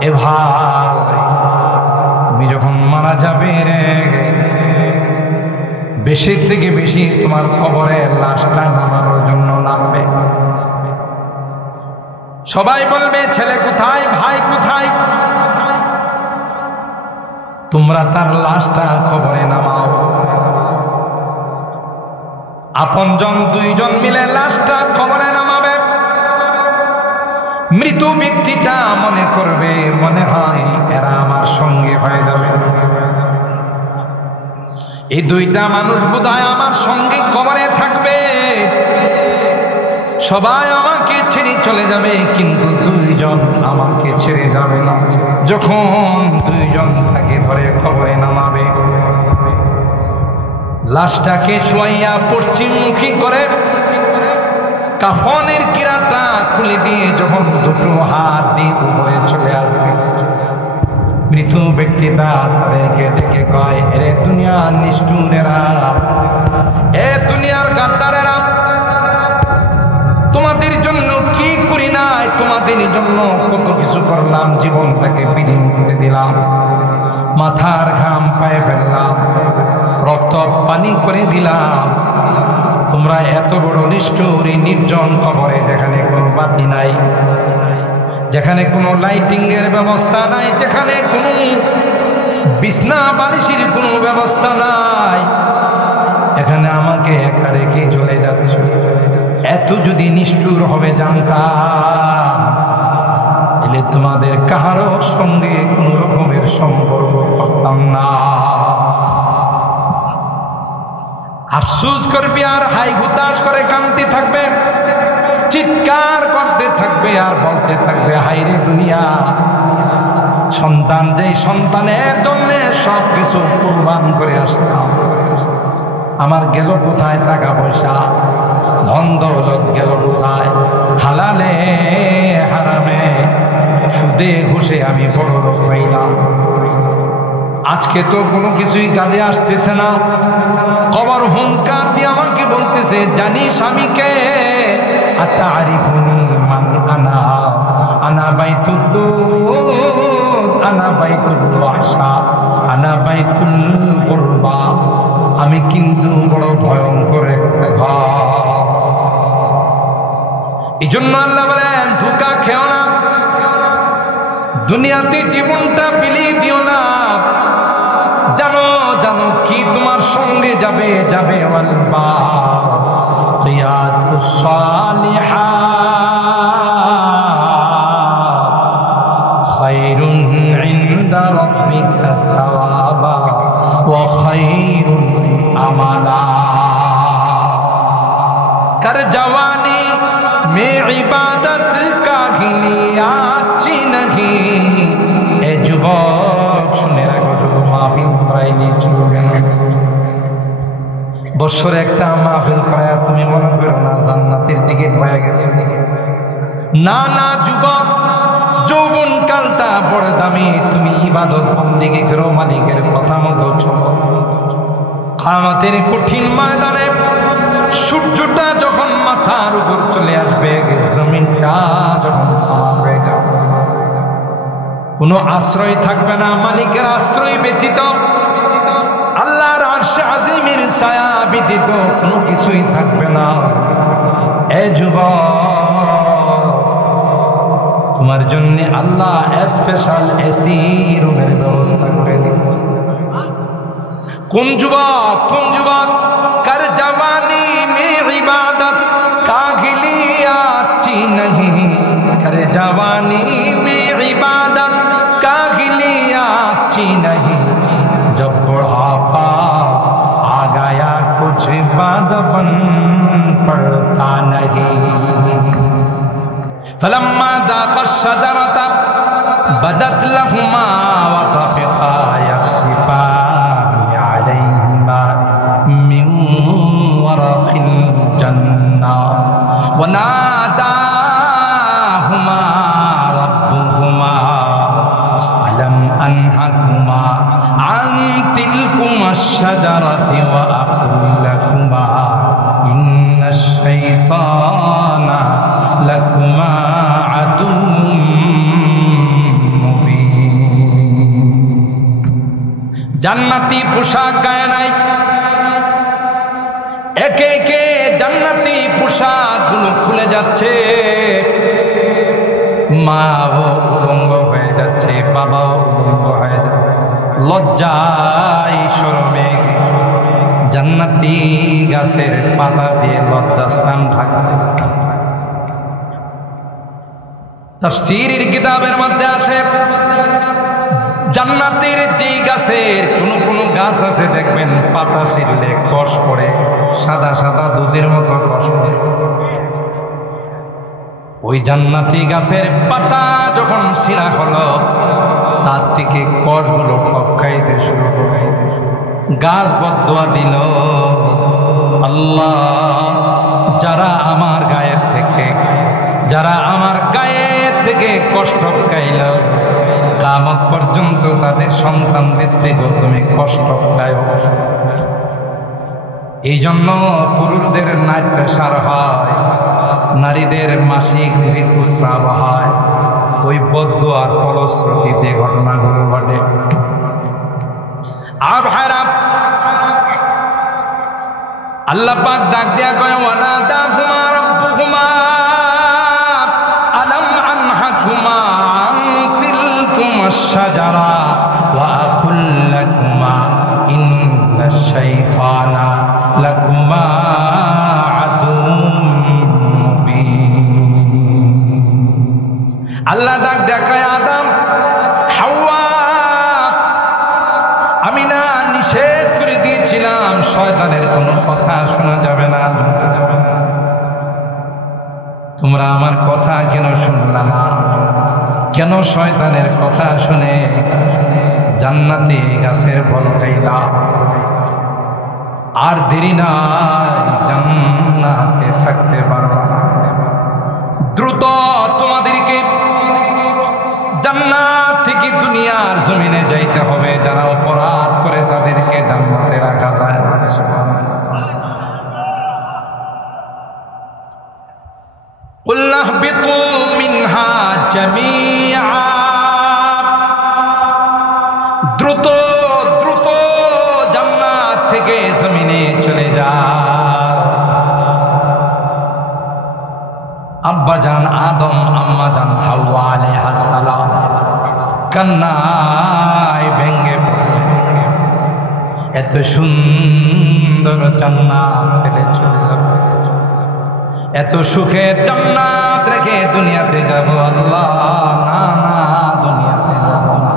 এ ভাই, তুমি যখন মারা যাবে রে, বেশি থেকে বেশি তোমার কবরের লাশটা নামানোর জন্য নামবে। সবাই বলবে ছেলে কোথায়, ভাই কোথায়, তোমরা তার লাশটা কবরে নামাও। আপনজন দুইজন মিলে লাশটা কবরে নামাবে। মৃত ব্যক্তিটা মনে করবে, মনে হয় এরা আমার সঙ্গে হয়ে যাবে, এই দুইটা মানুষ বোধহয় আমার সঙ্গে কবরে থাকবে, সবাই আমাকে ছেড়ে চলে যাবে, কিন্তু দুইজন আমাকে ছেড়ে যাবে না। যখন দুইজন তাকে ধরে কবরে নামাবে, লাশটাকে শোয়াইয়া পশ্চিমমুখী করে কাফনের কিরাটা খুলে দিয়ে যখন দুটো হাত দিয়ে উপরে চলে আসবে, মৃত ব্যক্তিটা তাদেরকে ডেকে কয়, এরে দুনিয়ার নিষ্ঠুরেরা, এ দুনিয়ার গাদ্দারেরা, তোমাদের জন্য কি করি নাই, তোমাদের জন্য কত কিছু করলাম, জীবনটাকে বিলীন করে দিলাম, মাথার ঘাম পায়ে ফেললাম, রক্ত পানি করে দিলাম, তোমরা এত বড় নিষ্ঠুর এই নির্জন কবরে, যেখানে কোনো বাতি নাই, যেখানে কোনো লাইটিং এর ব্যবস্থা নাই, যেখানে কোনো বিছনা বালিশের কোনো ব্যবস্থা নাই, এখানে আমাকে একা রেখে চলে যাচ্ছ। এত যদি নিষ্ঠুর হবে জানতাম, এলে তোমাদের কাহারও সঙ্গে কোন রকমের সম্পর্ক করতাম না। আফসোস করবি আর হাই হুতাশ করে কাঁদতে থাকবে, চিৎকার করতে থাকবে আর বলতে থাকবে, হাইরে দুনিয়া, সন্তান যেই সন্তানের জন্য সবকিছু কুরবান করে আসলাম, আমার গেল কোথায় টাকা পয়সা, ধন দৌলত গেল কোথায়, হালালে হারামে সুদে ঘুষে আমি বড় লোক হইলাম, আজকে তো কোনো কিছুই কাজে আসতেছে না। কবর হুঙ্কার দিয়ে আমাকে বলতেছে, জানিস আমি কে? আতারিফুনি মান আনা, আনা বাইতুদ দুদ, আনা বাইতুল ওয়াহশা, আনা বাইতুল কুরবা, আমি কিন্তু বড় ভয়ঙ্কর একটা ঘর। এই জন্য আল্লাহ বলেন, ধোঁকা খেও না, দুনিয়াতে জীবনটা বিলিয়ে দিও না, জানো জানো কি তোমার সঙ্গে যাবে, যাবে ওয়ালবা কিয়াতুস সালিহাত খায়রুন ইনদা রাব্বিকা সাওয়াবা ওয়া খায়রুন আমালা। कर जवानी में इबादत का गिलिया ची नहीं, ए যুবক শুনে রাখো, শুধু মাহফিল করাইলে চলবে না। বছরে একটা মাহফিল করায় তুমি মনে করো না জান্নাতের টিকিট পাওয়া গেছে। না না যুবক, যৌবন কালটা বড় দামি, তুমি ইবাদত বন্দেগী করো, মালিকের কথা মতো চলো। কিয়ামতের কঠিন ময়দানে সূর্যটা যখন মাথার উপর চলে আসবে, জমিনটা যখন হয়ে যাবে, কোনো আশ্রয় থাকবে না, মালিকের আশ্রয় ব্যতীত, আল্লাহর আরশে আজিমের ছায়া ব্যতীত কোনো কিছুই থাকবে না। এ যুবক, তোমার জন্য আল্লাহ স্পেশাল এসি রুমের ব্যবস্থা করে দিবে। কোন যুবক, কোন যুবক? कर जवानी में इबादत का गिलिया ची नहीं, कर जवानी में इबादत का गिलिया ची नहीं, जब बुढ़ापा आ गया कुछ बादपन पड़ता नहीं। फलम्मा दाqa शजरता बदत लहुमा वतफिका यख्सिफान अलैहिमा मिन वरखिल जन्ना वनादाहुमा रब्बुहुमा अलम अनहकुमा अन तिलकुमा शजरति व अकुल लकुमा इन्नश शैताना लकुमा अदुव्वुम मुबीन। জান্নাতি পোশাক গায়ে নাই। একে একে জান্নাতি পোশাক গুলো খুলে যাচ্ছে। মাও উলঙ্গ হয়ে যাচ্ছে, বাবাও উলঙ্গ হয়ে যাচ্ছে। লজ্জায় শরমে জান্নাতি গাছের পাতা দিয়ে লজ্জাস্থান ঢাকছে। তাফসীরের কিতাবের মধ্যে আসে, জান্নাতের যেই গাছের কোন গাছ আছে দেখবেন পাতা ছিঁড়লে কষ পড়ে, সাদা সাদা দুধের মতো কষ পড়ে। ওই জান্নাতি গাছের পাতা যখন ছিঁড়া হলো, তার থেকে কষগুলো টপকাইতে শুরু করে। গাছ বদদুয়া দিল, আল্লাহ যারা আমার গায়ের থেকে কষ্ট পাইল, কিয়ামত পর্যন্ত তাদের সন্তানদের থেকেও তুমি কষ্ট পাও। এই জন্য পুরুষদের নাইট প্রেসার হয়, নারীদের মাসিক ঋতুস্রাব হয়, ওই বদদুয়ার ফলশ্রুতিতে ঘটনাগুলো ঘটে। আর ভাইরা, আল্লাহ পাক ডাক দেয়া কয়, ওয়ানাদাহুমা রাব্বুহুমা আলাম আনহাকুমা আন তিলকুমাশ শাজারা ওয়া আকুল লাকুমা ইন্নাশ শাইতানা লাকুমা আদুউম মুবিন। আল্লাহ ডাক দেয়া কয়, আদম হাওয়া, আমি না নিষেধ করে দিয়েছিলাম শয়তানের কোনো কথা শোনা যাবে না। তোমরা আমার কথা কেন শুনলা না? কেন শয়তানের কথা শুনে জান্নাতে গাছের ফল খাইলা? আর দেরি নাই, জান্নাতে থাকতে পারবা না। দ্রুত তোমাদেরকে জান্নাত থেকে দুনিয়ার জমিনে যাইতে হবে। যারা অপরাধ করে তাদেরকে জান্নাতে রাখা যায় না। কুল্লা হবিতু মিনহা জামিআ, দ্রুত দ্রুত জান্নাত থেকে জমিনে চলে যাও। আব্বাজান আদম, আম্মাজান হাওয়া আলাইহিস সালাম কান্নায় ভেঙে পড়লেন। এত সুন্দর জান্নাত ফেলে চলে যাব, এত সুখের জান্নাত রেখে দুনিয়াতে যাব। আল্লাহ না না, দুনিয়াতে যাব না।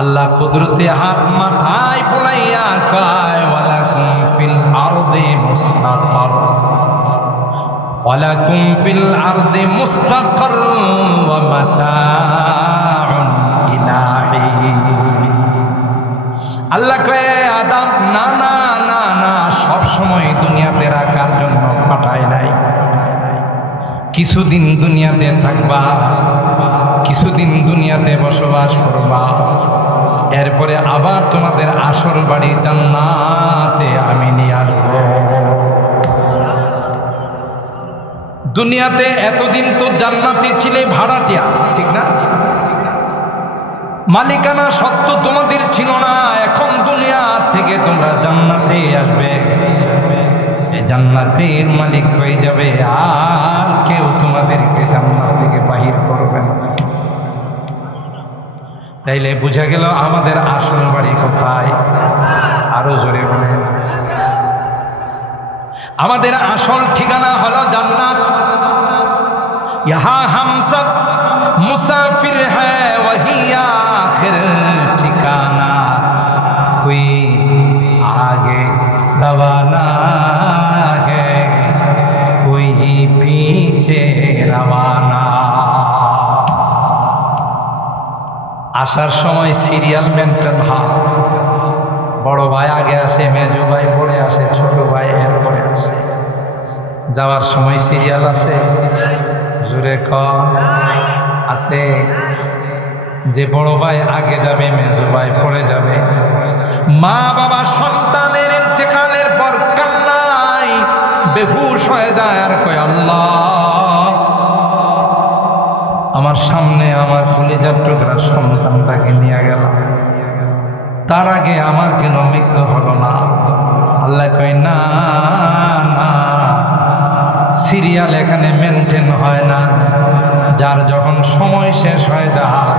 আল্লাহ কুদরতে হাত মাথায় বুলাইয়া কয়, ওয়ালাকুম ফিল আরদি মুস্তাকার, ওয়ালাকুম ফিল আরদি মুস্তাকার ওয়া মাতাউন ইলা হিন। আল্লাহ কয়, আদম না না না না, সব সময় দুনিয়াতে রাখার জন্য পাঠায় নাই। কিছুদিন দুনিয়াতে থাকবা, কিছুদিন দুনিয়াতে বসবাস করবা, এরপরে আবার তোমাদের আসল বাড়ি জান্নাতে আমি নিয়ে আসবো। দুনিয়াতে এতদিন তো জান্নাতে ছিলে ভাড়াটিয়া, ঠিক না? মালিকানা সত্য তোমাদের ছিল না। এখন দুনিয়া থেকে তোমরা জান্নাতে আসবে, এই জান্নাতের মালিক হয়ে যাবে, আর কেউ তোমাদেরকে জান্নাত থেকে বাহির করবে না। তাইলে বুঝা গেল আমাদের আসল বাড়ি কোথায়? আরো জোরে বলেন। আমাদের আসল ঠিকানা হলো জান্নাত। ইহা হাম সব মুসাফির হ্যায়, ওহি আখির ঠিকানা, কোই আগে রওয়ানা হ্যায়, কোই পিছে রওয়ানা। আসার সময় সিরিয়াল মেনটেন হয়, বড় ভাই আগে আসে, মেজো ভাই পরে আসে, ছোট ভাই এরপরে আসে। যাওয়ার সময় সিরিয়াল আছে, জোরে কম আছে, যে বড় ভাই আগে যাবে, মেজো ভাই পরে যাবে। মা বাবা সন্তানের ইন্তেকালের পর কান্নায় বেহুশ হয়ে যায়, আর কয়, আল্লাহ আমার সামনে আমার কলিজার টুকরা সন্তানটাকে নিয়ে গেল। তার আগে আমার কেন মৃত্যু হলো না? আল্লাহ কয় না না, সিরিয়াল এখানে মেনটেন হয় না। যার যখন সময় শেষ হয়ে যায়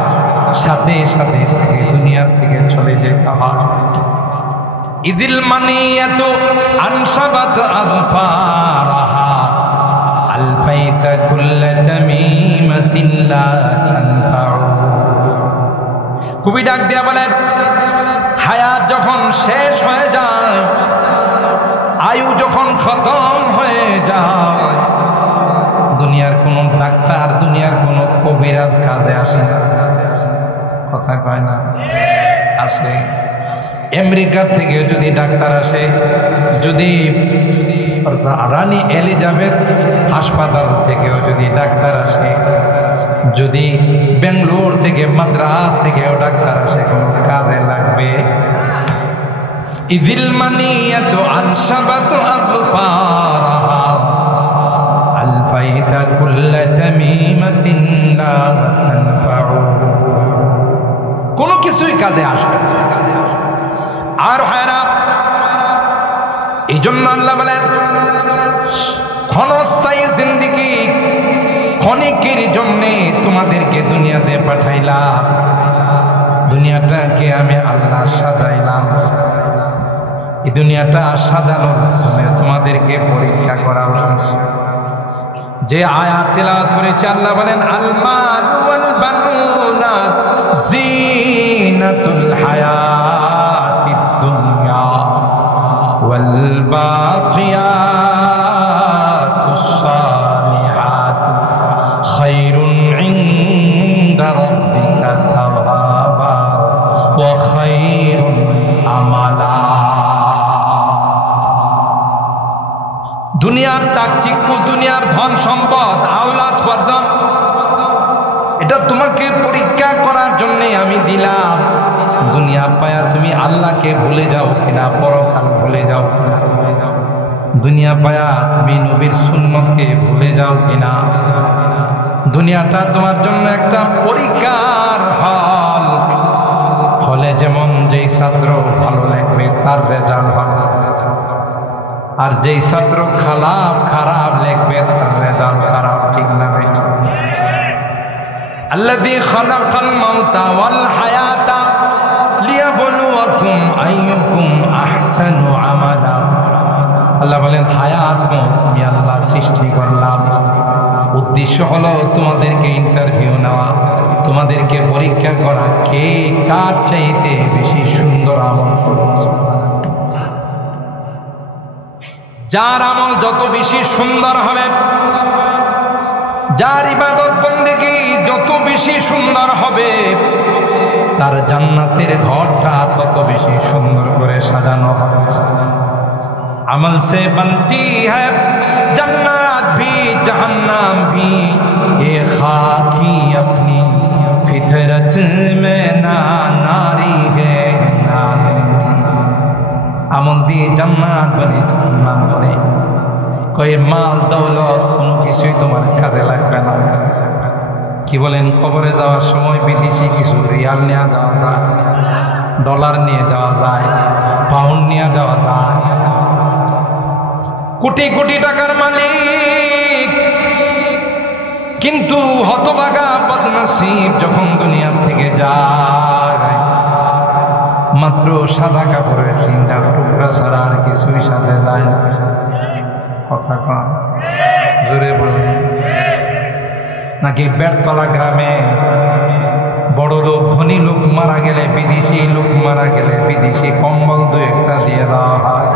সাথে সাথে তাকে দুনিয়া থেকে চলে যেতে হয়। ইদিল মানিয়াতু আনসাবাত আযফারাহা আলফাইতা কুল্লা তামিমাতিন লা তানফাউ। কবি ডাক দিয়া বলেন, হায়াত যখন শেষ হয়ে যায়, আয়ু যখন খতম হয়ে যায়, দুনিয়ার কোন ডাক্তার, দুনিয়ার কোন কবিরাজ কাজে আসে না। কথা কয় না? আসে। আমেরিকার থেকে যদি ডাক্তার আসে, যদি রানী এলিজাবেথ হাসপাতাল থেকেও যদি ডাক্তার আসে, যদি বেঙ্গালোর থেকে মাদ্রাস থেকেও ডাক্তার আসে, কোনো কাজে লাগবে? ইদিল মানিয়াতু আনসাবাতু আযফারাহা আলফাইতা কুল্লা তামিমাতিন লা তানফাউ। কোনো কিছুই কাজে আসবে। আর হয় না। এই জন্য আল্লাহ বলেন, ক্ষণস্থায়ী জিন্দেগি, ক্ষণিকের জন্য তোমাদেরকে দুনিয়াতে পাঠাইলাম। দুনিয়াটাকে আমি আল্লাহ সাজাইলাম। এই দুনিয়াটা সাজানোর জন্য তোমাদেরকে পরীক্ষা করা হয়েছে। যে আয়াত তেলাওয়াত করেছে, আল্লাহ বলেন, আল মালু ওয়াল বানুনা জিনাতুল হায়াতিদ দুনিয়া ওয়াল বাকিয়াতুস সালিহাতু খায়রুন ইনদা রাব্বিকা সাওয়াবা ওয়া খায়রুন আমালা। দুনিয়ার চাকচিক্য, দুনিয়ার ধন সম্পদ, আওলাদ ফারজান, এটা তোমাকে পরীক্ষা করার জন্য আমি দিলাম। দুনিয়া পায়া তুমি আল্লাহকে ভুলে যাও কিনা, পরকাল ভুলে যাও কিনা, দুনিয়া পায়া তুমি নবীর সুন্নতকে ভুলে যাও কিনা। দুনিয়াটা তোমার জন্য একটা পরীক্ষার হল। হলে যেমন যেই ছাত্র ভালো লাগবে তার রেজাল্ট ভালো, আর যেই ছাত্র খারাপ লিখবে তার রেজাল্ট খারাপ। ঠিক না বেঠিক? আল্লাযী খালাকাল মাউতা ওয়াল হায়াতা লিয়াবলুয়াকুম আইয়ুকুম আহসানু আমালা। আল্লাহ বলেন, হায়াত মওত আমি আল্লাহ সৃষ্টি করলাম। উদ্দেশ্য হলো তোমাদেরকে ইন্টারভিউ নেওয়া, তোমাদেরকে পরীক্ষা করা, কে কার চাইতে বেশি সুন্দর আমল করছে। যার আমল যত বেশি সুন্দর হবে, যার ইবাদত বন্দেগী যত বেশি সুন্দর হবে, তার জান্নাতের ঘরটা তত বেশি সুন্দর করে সাজানো হবে। আমল সে বনতি হ্যায় জান্নাত ভি জাহান্নাম ভি, এ খাকি আপনি ফিতরত মে না নারী হে না। আমল দিয়ে জান্নাত বনে, জাহান্নাম বনে। কই মাল দৌলত কোনো কিছুই তোমার কাজে লাগবে না। কি বলেন? কবরে যাওয়ার সময় বিদেশি কিছু রিয়াল নিয়ে যাওয়া যায়, ডলার নিয়ে যাওয়া যায়, পাউন্ড নিয়ে যাওয়া যায়। কোটি কোটি টাকার মালিক, কিন্তু হতভাগা বদনসিব যখন দুনিয়া থেকে যায়, মাত্র সাদা কাপড়ের 3টা টুকরা ছাড়া আর কিছুই সাথে যায়। কথা কম জোরে বলে। নাকি বেড়তলা গ্রামে বড় লোক, ধনী লোক মারা গেলে, বিদেশি লোক মারা গেলে বিদেশি কম্বল 2-1টা দিয়ে দেওয়া হয়,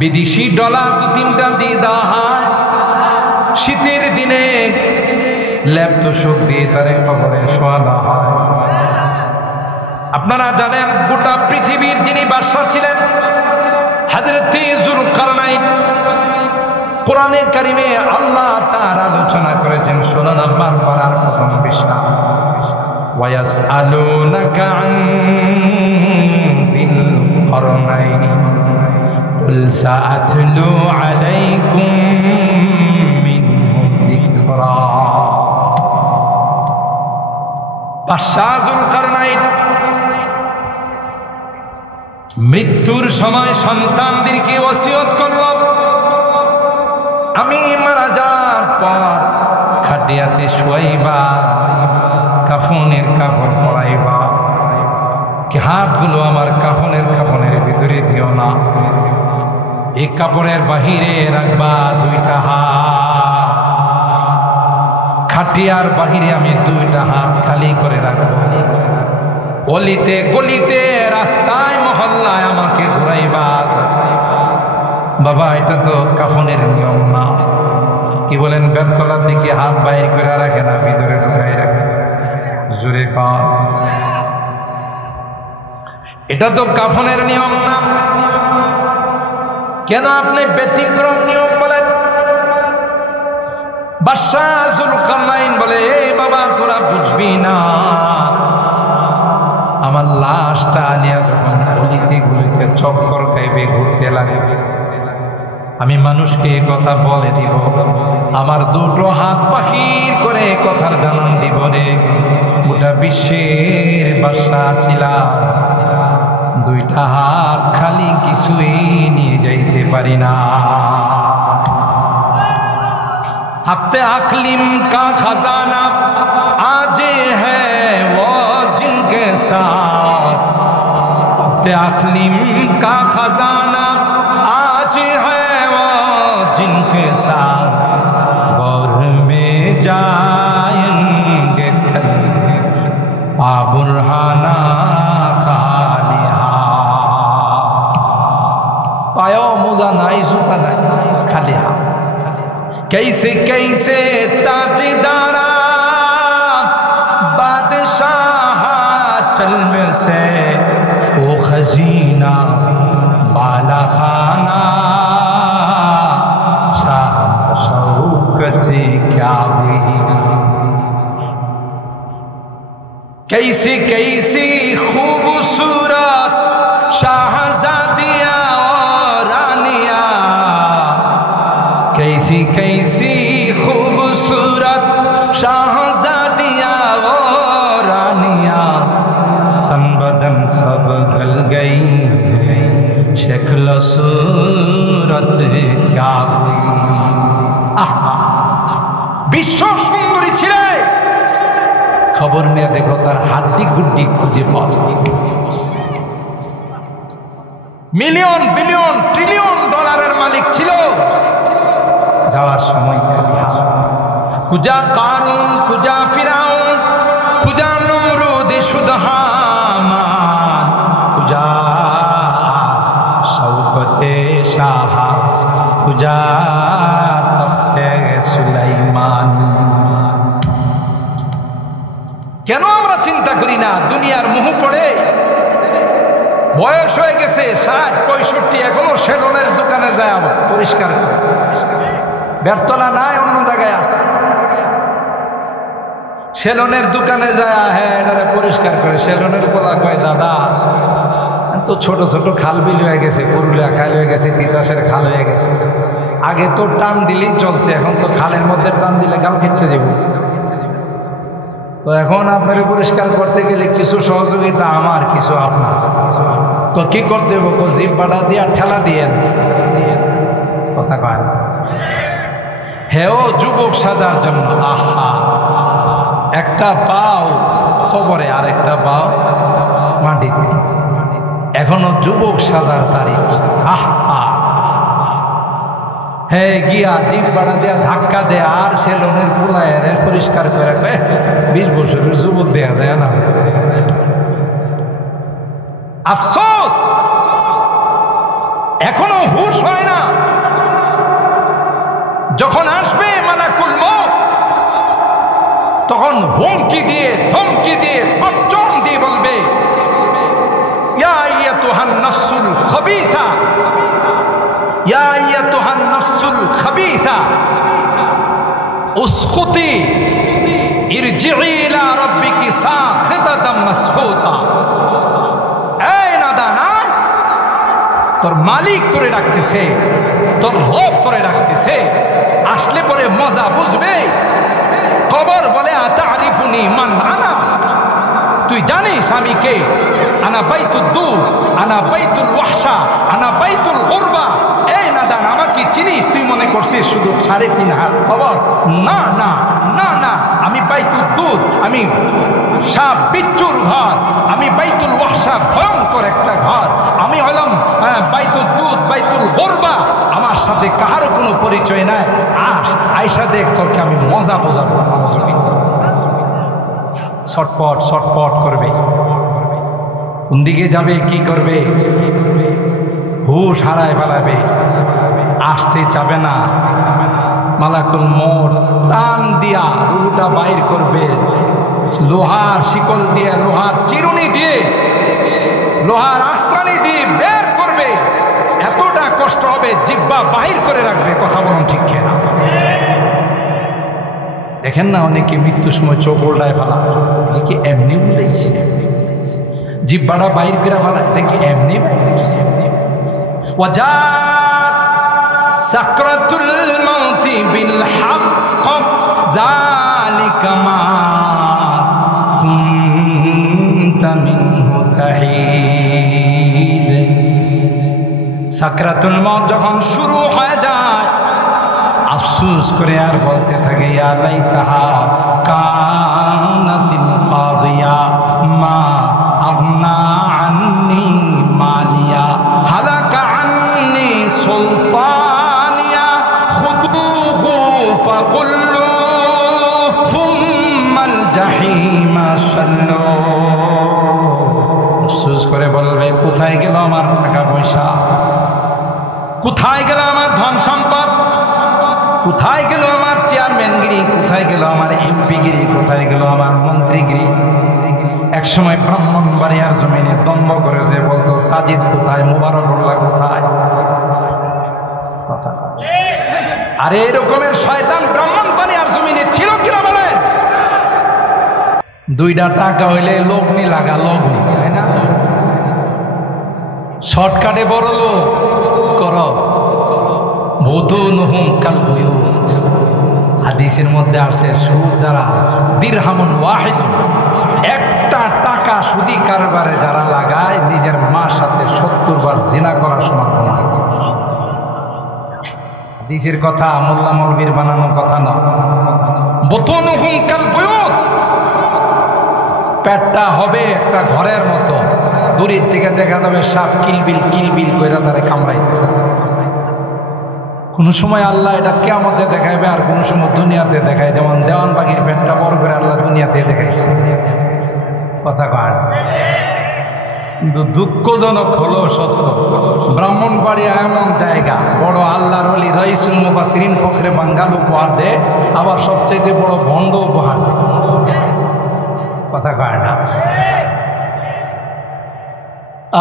বিদেশি ডলার 2-3টা দিয়ে দেওয়া হয়। শীতের দিনে ল্যাপ তোষক দিয়ে তারে কবরে শোয়ানো হয়। আপনারা জানেন, গোটা পৃথিবীর যিনি বাদশা ছিলেন হযরত যুলকারনাইন, কোরআনে কারিমে আল্লাহ তার আলোচনা করেছেন। 16 নম্বর পারার প্রথম পৃষ্ঠা, ওয়ায়াসআলুনাকা আন যিল কারনাইন কুল সাআতলু আলাইকুম মিনহু যিকরা। বাদশা যুলকারনাইন মৃত্যুর সময় সন্তানদেরকে ওসিয়ত করল, আমি মারা যাওয়ার পর খাটিয়াতে শুয়াইবা, কাফনের কাপড় পরাইবা, হাতগুলো আমার কাফনের ভিতরে দিও না, এই কাপড়ের বাহিরে রাখবা দুইটা হাত, খাটিয়ার বাহিরে আমি দুইটা হাত খালি করে রাখবো, অলিতে গলিতে রাস্তায় মহল্লায় আমাকে ঘুরাইবা। বাবা এটা তো কাফনের নিয়ম না। কি বলেন? বেরতলা থেকে হাত বাইর করে রাখে না, ভিতরে ঢুকাই রাখে। জোরে কর, এটা তো কাফনের নিয়ম না। কেন আপনি ব্যতিক্রম নিয়ম বলেন? বাদশাহ জুলকারনাইন বলে, এই বাবা তোরা বুঝবি না, আমার লাশটা নিয়ে যখন গলিতে গলিতে চক্কর খাইবে, ঘুরতে লাগবে, আমি মানুষকে কথা বলে দিব, আমার দুটো হাত বাহির করে কথার জানান দিব রে, গোটা বিশ্বের বাদশাহ ছিলাম, দুইটা হাত খালি কিছুই নিয়ে যাইতে পারি না। हफ्ते अकलिम का खजाना आज है वो जिनके साथ, हफ्ते अकलिम का खजाना आज है वो जिनके साथ, गौर में जाएंगे कल बुरहाना खालिहा। पायो मोजा नाई जूता नाई, खाली हाथ। कैसे कैसे ताजदारा बादशाह चल में से वो खजीना बाला खाना शाह शौकत क्या हुई। कैसी कैसी खूबसूरत शाहजादियाँ और रानियाँ, कैसी कैसी खूबसूरत शाहजादियाँ और रानियाँ, तन बदन सब गल गई शक्ल सूरत क्या हुई। বিশ্ব সুন্দরী ছিলে, খবর নিয়ে দেখো তার হাড্ডি গুড্ডি খুঁজে পাওয়া যায়। মিলিয়ন বিলিয়ন ট্রিলিয়ন ডলারের মালিক ছিল, যাওয়ার সময় খুজা কারুন, খুজা ফিরাউন, খুজা নমরুদ, শুধু হামান, খুজা শওকতে শাহ, খুজা তখতে সুলাইমান। কেন আমরা চিন্তা করি না? দুনিয়ার মোহ পড়ে বয়স হয়ে গেছে 60-65, এখনো সেলুনের দোকানে যায় পরিষ্কার করে, বেরতলা নাই, অন্য জায়গায় আছে, সেলুনের দোকানে যায়, হ্যাঁ এটারে পরিষ্কার করে। সেলুনের পোলা কয়, দাদা তো ছোট ছোট খাল বিল হয়ে গেছে, পুরুলিয়া খাল হয়ে গেছে, তিতাসের খাল হয়ে গেছে, আগে তো টান দিলেই চলছে, এখন তো খালের মধ্যে টান দিলে গাল খেতে যাব। তো এখন আপনার পরিষ্কার করতে গেলে কিছু সহযোগিতা আমার, কিছু আপনার। তো কি করতে হবে? জিপ বাটা দিয়ে ঠেলা দিয়ে কথা কয়। হেও যুবক সাজার জন্য, আহা, একটা পাও খবরে আর একটা পাও মাটিতে, এখনো যুবক সাজার তারিখ। আহা, হে গিয়া জিপ বাড়া দেয়া ধাক্কা দেয়া, আর সে লোনের পোলায় পরিষ্কার করে রাখবে। 20 বছরের যুবক দেয়া যায় না। আফসোস, এখনো হুশ হয় না। যখন আসবে মালাকুল মউত, তখন হুমকি দিয়ে, ধমকি দিয়ে, গর্জন দিয়ে বলবে, ইয়া আইয়াতুহান নাফসুল খাবিসা, ইয়া আইয়াতুহান নাফসুল খাবিসা উসকুতি ইরজিই ইলা রাব্বিকি সাখিতাতাম মাসখুতা। এই নাদানা, তোর মালিক তোরে ডাকতেছে, তোর রব তোরে ডাকতেছে, আসলে পরে মজা বুঝবে। কবর বলে, আতারিফুনি মান আনা, তুই তুই জানিস আমি কে? আনা বাইতুদ দুর, আনা বাইতুল ওয়াহশা, আনা বাইতুল গুরবা। এই নাদান, আমার কি চিনিস? তুই মনে করছিস শুধু 3.5 হাত খবর? না না না না, আমি বাইতুদ দুর, আমি সাপ বিচ্ছুর ঘর, আমি বাইতুল ওয়াহশা ভয়ঙ্কর একটা ঘর, আমি হলাম বাইতুদ দুর, বাইতুল গুরবা। আমার সাথে কাহারও কোনো পরিচয় নাই। আয়সা দেখ, তোকে আমি মজা বোঝাবো। ছটপট ছটপট করবে, কোন দিকে যাবে, কি করবে, হুশ হারায় ফেলাবে, আসতে চাবে না। মালাকুল মউত টান দিয়া রুহটা বাইর করবে, লোহার শিকল দিয়ে, লোহার চিরুনি দিয়ে, লোহার আশ্রানি দিয়ে বের করবে। এতটা কষ্ট হবে, জিহ্বা বাহির করে রাখবে। কথা বলুন ঠিক কিনা? দেখেন না, অনেকে মৃত্যুর সময় চোখ উল্টায় ফেলা, নাকি এমনি উল্টাইছে, জিহ্বাটা বাহির করে ফেলা, নাকি এমনি ওয়াজাত সাকরাতুল মাউতি বিল হক যালিকা মা কুনতা মিনহু তাহিদ। সাকরাতুল মাউত যখন শুরু হয়ে যায়, আফসোস করে আর বলতে থাকে, ইয়া লাইতাহা কানাতিল কাদিয়া মা আগনা আন্নি মালিয়া হালাকা আন্নি সুলতানিয়া খুদুহু ফাগুল্লু সুম্মাল জাহিমা সাল্লু। আফসোস করে বলবে, কোথায় গেল আমার টাকা পয়সা, কোথায় গেল আমার ধন সম্পদ, কোথায় গেল আমার চেয়ারম্যানগিরি, কোথায় গেল আমার এমপিগিরি, কোথায় গেল আমার মন্ত্রীগিরি। একসময় ব্রাহ্মণবাড়িয়ার জমিনে দ্বন্দ্ব করেছে, বলতো সাজিদ কোথায়, মুবারকুল্লাহ কোথায়। আরে এরকমের শয়তান ব্রাহ্মণবাড়িয়ার জমিনে ছিল কিনা বলেন? 2টা টাকা হইলে লগ্নি লাগা, লগ্নি, তাই না? শর্টকাটে বড় লোক করো। বুতুনুহুম কাল বুয়ুত। হাদিসের মধ্যে আছে, সুদ যারা দিরহামুন ওয়াহিদ, একটা টাকা সুদি কারবারে যারা লাগায়, নিজের মার সাথে 70 বার জিনা করার সমান। হাদিসের কথা, মোল্লা মৌলবীর বানানো কথা নয়। বুতুনুহুম কাল বুয়ুত, পেটটা হবে একটা ঘরের মতো, দূরের থেকে দেখা যাবে সাপ কিলবিল কিলবিল কইরা তারে কামড়াইতেছে। কোনো সময় আল্লাহ এটা কিয়ামতে দেখাইবে, আর কোনো সময় দুনিয়াতে দেখায়। যেমন দেওয়ান বাগির পেটটা বড় করে আল্লাহ দুনিয়াতে দেখাইছে। কথা কয়, কিন্তু দুঃখজনক হলো সত্য, ব্রাহ্মণবাড়িয়া এমন জায়গা, বড় আল্লাহর ওলি রাইসুল মুফাসসিরিন ফখরে বাঙ্গাল উপহার দেয়, আবার সবচাইতে বড় ভণ্ড উপহার। কথা কয় না?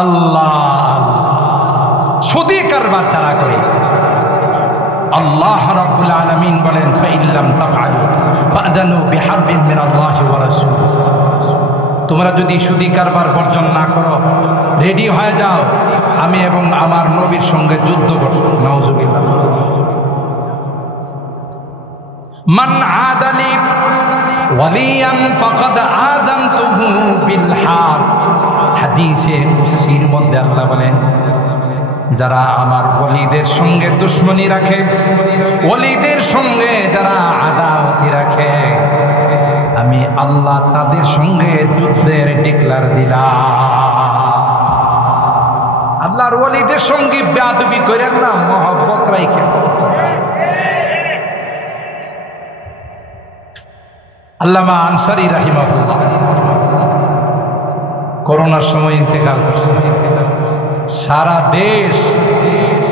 আল্লাহ সুদী কারবার তারা করে। আল্লাহ রাব্বুল আলামিন বলেন, ফাইল্লাম তাফআলু ফাআযানু বিহারবিন মিনাল্লাহি ওয়া রাসূলিহি। তোমরা যদি সুদী কারবার বর্জন না করো, রেডি হয়ে যাও, আমি এবং আমার নবীর সঙ্গে যুদ্ধ করব। নাউযুবিল্লাহ। মান আদালি ওয়ালিয়ান ফাকাদ আযানতুহু বিল হারব। হাদিসে কুদসির মধ্যে আল্লাহ বলেন, যারা আমার ওলিদের সঙ্গে দুশ্মনী রাখে, ওলিদের সঙ্গে যারা আদাওয়াতি রাখে, আমি আল্লাহ তাদের সঙ্গে যুদ্ধের ডিক্লার দিলাম। আল্লাহর ওলিদের সঙ্গে বেয়াদবি করেন না, মহব্বত রাখে। আল্লামা আনসারী রাহিমাহুল্লাহ করোনার সময় ইন্তেকাল করছে। সারা দেশ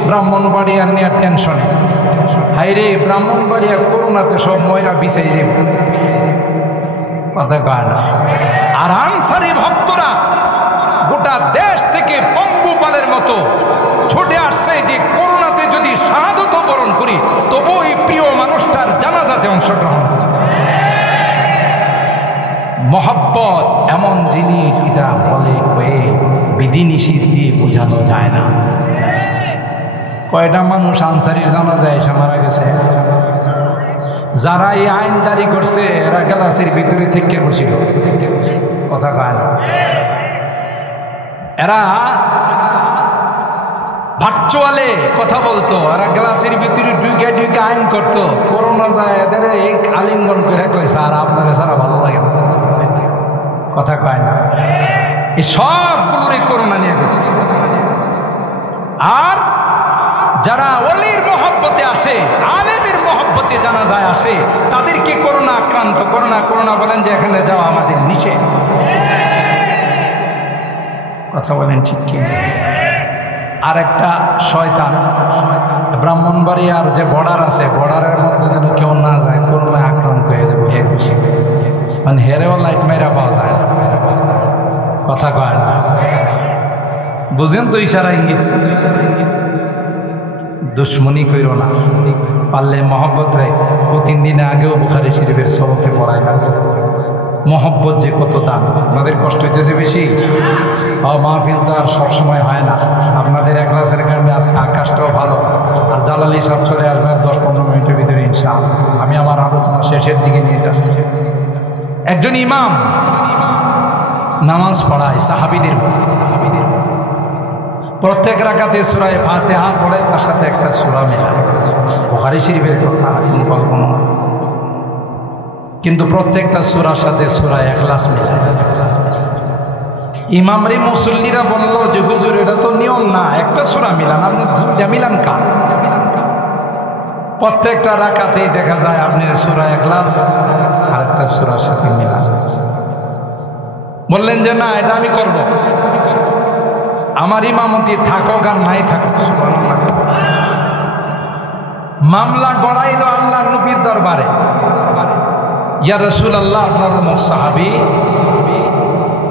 ব্রাহ্মণবাড়িয়া নিয়ে টেনশনে। হাইরে, ব্রাহ্মণবাড়িয়া করোনাতে সব ময়রা বিছাই যাবে, কথা কয় না। আর আনসারী ভক্তরা গোটা দেশ থেকে পঙ্গুপালের মতো ছুটে আসছে যে করোনাতে যদি শাহাদত বরণ করি, তবু ওই প্রিয় মানুষটার জানাজাতে অংশগ্রহণ করি। মহব্বত এমন জিনিস, এটা বলে কয়ে বিধিনিষেধ দিয়ে বোঝানো যায় না। কয়টা মানুষ আনসারীর জানাজায় এসে মারা গেছে। যারা এই আইন জারি করছে, এরা গ্লাসের ভিতরে থেকে বসিল। কথা কয় না। এরা ভার্চুয়ালে কথা বলতো, এরা গ্লাসের ভিতরে ঢুকে ঢুকে আইন করতো। করোনা যায় এদের এই আলিঙ্গন করে কয় স্যার আপনার সারা ভালো লাগে না, কথা কয় না। এই সবগুলোর এই করোনা নিয়ে গেছে। আর যারা ওলির মহব্বতে আসে, আলেমের মহব্বতে জানাজায় আসে, তাদেরকে করোনা আক্রান্ত, করোনা বলেন যে এখানে যাওয়া আমাদের নিষেধ। কথা বলেন ঠিক কি? আর একটা শয়তান ব্রাহ্মণবাড়িয়ার যে বর্ডার আছে, বর্ডারের মধ্যে যেন কেউ না যায়, করোনায় আক্রান্ত হয়ে যাবে এক বেশি, মানে হেরেও লাইট মেরা পাওয়া যায় না, কথা কয় না। বুঝেন তো ইশারা ইঙ্গিত? দুশ্মনী কইরো না, পারলে মহব্বত রে। প্রতিদিনে আগেও বুখারী শরীফের সবকে পড়ায় না। মহব্বত যে কত দাম, আপনাদের কষ্ট হইতেছে বেশি। মাহফিল তো আর সবসময় হয় না, আপনাদের একলাসের কারণে আজকে আকাশটাও ভালো। আর জালালি সব চলে আসবে 10-15 মিনিটের ভিতরে ইনশাআল্লাহ। আমি আমার আলোচনা শেষের দিকে নিয়ে যাচ্ছি। একজন ইমাম নামাজ পড়ায় সাহাবীদের মধ্যে, প্রত্যেক রাকাতে সূরা ফাতিহা পড়ে, তার সাথে একটা সূরা মেলায়। বুখারী শরীফের কথা, কল্পনা। কিন্তু প্রত্যেকটা সূরার সাথে সূরা ইখলাস মেলায়। ইমামরে মুসল্লিরা বলল যে হুজুর এটা তো নিয়ম না, একটা সূরা মিলান, আপনি দুইটা মিলান কা? প্রত্যেকটা রাকাতেই দেখা যায় আপনি সূরা ইখলাস আর একটা সূরার সাথে মিলান। বললেন যে না, এটা আমি করব। আমার ইমামতি থাকুক আর নাই থাকুক, মামলা গড়াইল আল্লাহর নবীর দরবারে। ইয়া রাসূলুল্লাহ, আপনার সাহাবী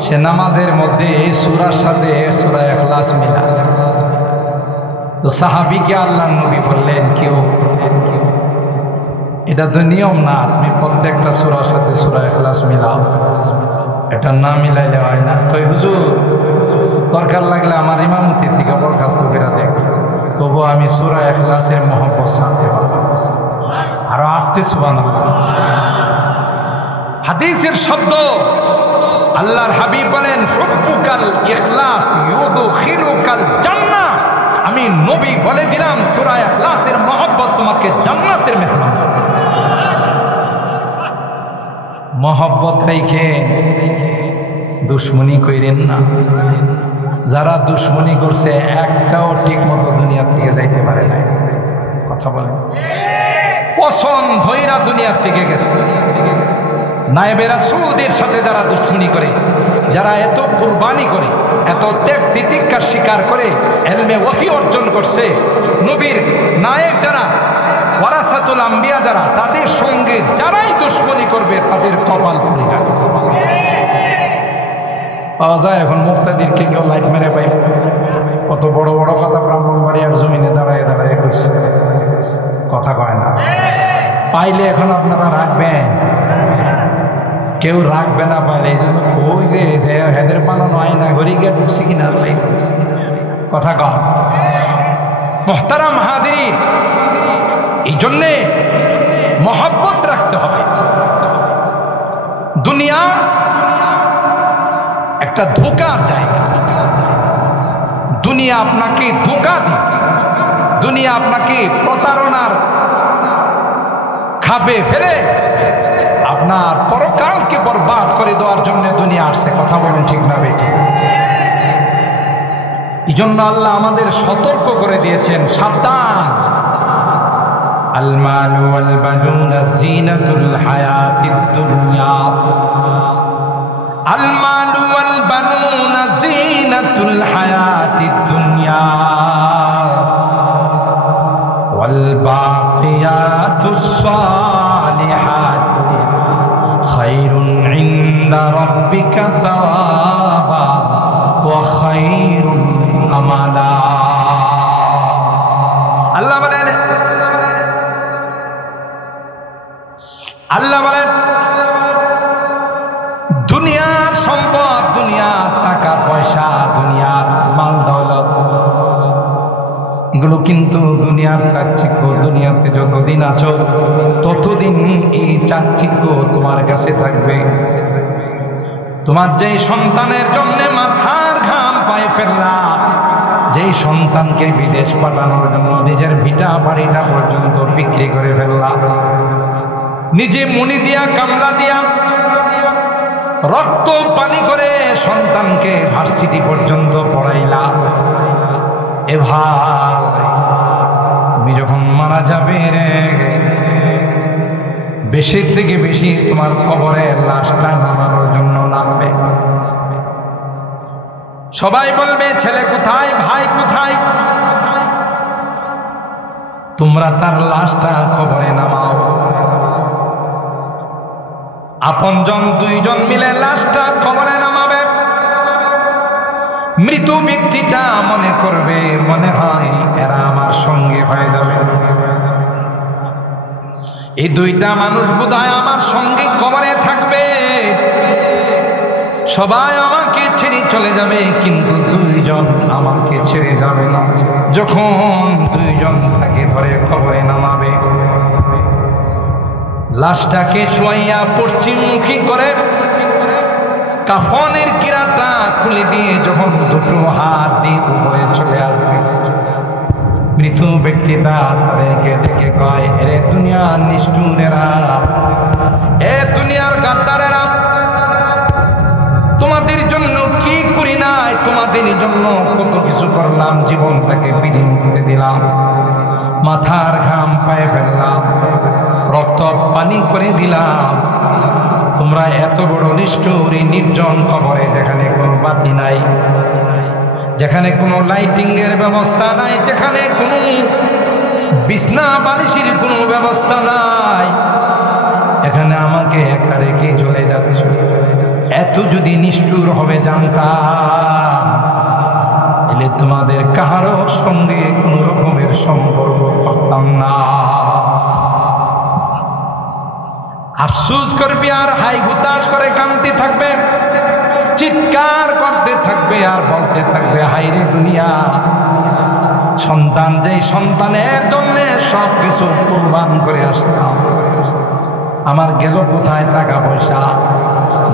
সে নামাজের মধ্যে এই সূরার সাথে সূরা ইখলাস মিলা। তো সাহাবীকে আল্লাহর নবী বললেন, কেউ এটা তো নিয়ম না, তুমি প্রত্যেকটা সূরার সাথে সূরা ইখলাস মিলাও, এটা না মিলাইলে হয় না। কই হুজুর, দরকার লাগলে আমার ইমামতি থেকে বরখাস্ত করে দেখ, তবু আমি সূরা ইখলাসের মহব্বত সাথে আরো আসতে। সুবহানাল্লাহ। হাদিসের শব্দ, আল্লাহর হাবিব বলেন, হুব্বুকাল ইখলাস ইউদখিলুকাল জান্নাহ। আমি নবী বলে দিলাম, সূরা ইখলাসের মহব্বত তোমাকে জান্নাতের মেহমান করবে। মহব্বত রেখে দুশ্মনী কইরেন না। যারা দুশ্মনী করছে একটাও ঠিক মতো দুনিয়া থেকে যাইতে পারে না, কথা বলেন। পছন্দ ধইরা দুনিয়া থেকে গেছে। নায়েবে রাসূলদের সাথে যারা দুশ্মনী করে, যারা এত কুরবানি করে, এত ত্যাগ তিতিক্ষার স্বীকার করে ইলমে ওহী অর্জন করছে, নবীর নায়েক যারা, ওয়ারাসাতুল আম্বিয়া যারা, তাদের সঙ্গে যারাই দুশ্মনী করবে তাদের কপাল পুড়ে যাবে। পাওয়া যায় এখন মুক্তাদিরকে কেউ লাইট মেরে পাই, কত বড় বড় কথা ব্রাহ্মণবাড়িয়ার জমিনে দাঁড়ায় দাঁড়ায় করছে, কথা কয় না। পাইলে এখন আপনারা রাখবেন, কেউ রাখবে না পাইলে। এই জন্য ওই যে হেদের পালানো আয়না ঘরে গিয়ে ঢুকছে কিনা, কথা কয়। মুহতারাম হাজিরিন, এই জন্যে মহব্বত রাখতে হবে। দুনিয়া একটা ধোঁকার জায়গা। দুনিয়া আপনাকে ধোঁকা দিবে, দুনিয়া আপনাকে প্রতারণার খাপে ফেলে আপনার পরকালকে বরবাদ করে দেওয়ার জন্য দুনিয়া আসছে, কথা বলেন ঠিক না বেঠিক? এই জন্য আল্লাহ আমাদের সতর্ক করে দিয়েছেন, সাবধান। আল মালু ওয়াল বানুনা যিনাতুল হায়াতিদ দুনিয়া, আল মালু ওয়াল বানুনা যিনাতুল হায়াতিদ দুনিয়া ওয়াল বাকিয়াতুস সালিহাতু খায়রুন ইনদা রাব্বিকা সাওয়াবা ওয়া খায়রুন আমালা। আল্লাহ বলেন, দুনিয়ার সম্পদ, দুনিয়ার টাকা পয়সা, দুনিয়ার মাল দৌলত, এগুলো কিন্তু দুনিয়ার চাকচিক্য। দুনিয়াতে যতদিন আছো ততদিন এই চাকচিক্য তোমার কাছে থাকবে। তোমার যেই সন্তানের জন্য মাথার ঘাম পায়ে ফেললা, যেই সন্তানকে বিদেশ পাঠানোর জন্য নিজের ভিটা বাড়িটা পর্যন্ত বিক্রি করে ফেললা, নিজে মুনি দিয়া কামলা দিয়া রক্ত পানি করে সন্তানকে ভার্সিটি পর্যন্ত পড়াইলা, এবার তুমি যখন মারা যাবে রে, বেশি থেকে বেশি তোমার কবরে লাশটা নামানোর জন্য নামবে। সবাই বলবে ছেলে কোথায়, ভাই কোথায়, তোমরা তার লাশটা কবরে নামাও। আপনজন দুইজন মিলে লাশটা কবরে নামাবে। মৃত ব্যক্তিটা মনে করবে, মনে হয় এরা আমার সঙ্গে হয়ে যাবে, এই দুইটা মানুষ বোধহয় আমার সঙ্গে কবরে থাকবে, সবাই আমাকে ছেড়ে চলে যাবে, কিন্তু দুইজন আমাকে ছেড়ে যাবে না। যখন দুইজন তাকে ধরে কবরে নামাবে, লাশটাকে শোয়াইয়া পশ্চিমমুখী করে কাফনের কিরাটা খুলে দিয়ে যখন দুটো হাত দিয়ে উপরে চলে আসবে, মৃত ব্যক্তিটা তাদেরকে ডেকে কয়, এরে দুনিয়ার নিষ্ঠুরেরা, এ দুনিয়ার গাদ্দারেরা, তোমাদের জন্য কি করি নাই, তোমাদের জন্য কত কিছু করলাম, জীবনটাকে বিলীন করে দিলাম, মাথার ঘাম পায়ে ফেললাম, রক্ত পানি করে দিলাম, তোমরা এত বড় নিষ্ঠুর এই নির্জন কবরে, যেখানে কোনো বাতি নাই, যেখানে কোনো লাইটিং এর ব্যবস্থা নাই, যেখানে কোনো বিছনা বালিশের কোনো ব্যবস্থা নাই, এখানে আমাকে একা রেখে চলে যাচ্ছ। এত যদি নিষ্ঠুর হবে জানতাম, এলে তোমাদের কারো সঙ্গে কোনো রকমের সম্পর্ক করতাম না। আফসোস করবি আর হাই হুতাশ করে কাঁদতে থাকবে, চিৎকার করতে থাকবে আর বলতে থাকবে, হায়রে দুনিয়া, সন্তান যেই সন্তানের জন্য সব কিছু কুরবান করে আসলাম, আমার গেল কোথায় টাকা পয়সা,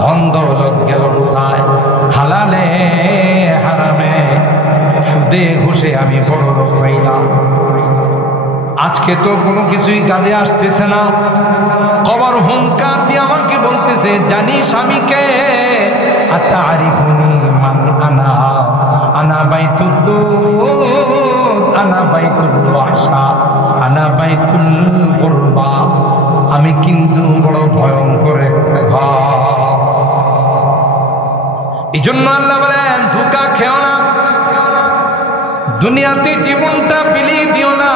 ধন দৌলত গেল কোথায়, হালালে হারামে সুদে ঘুষে আমি বড় লোক হইলাম, আজকে তো কোনো কিছুই কাজে আসতেছে না। কবর হুঙ্কার দিয়ে আমাকে বলতেছে, জানিস আমি কে, আতারিফুনি মান আনা, আনা বাইতুদ দুদ, আনা বাইতুল ওয়াহশা, আনা বাইতুল কুরবা, আমি কিন্তু বড় ভয়ঙ্কর একটা ঘর। এই জন্য আল্লাহ বলেন, ধোঁকা খেও না, দুনিয়াতে জীবনটা বিলিয়ে দিও না,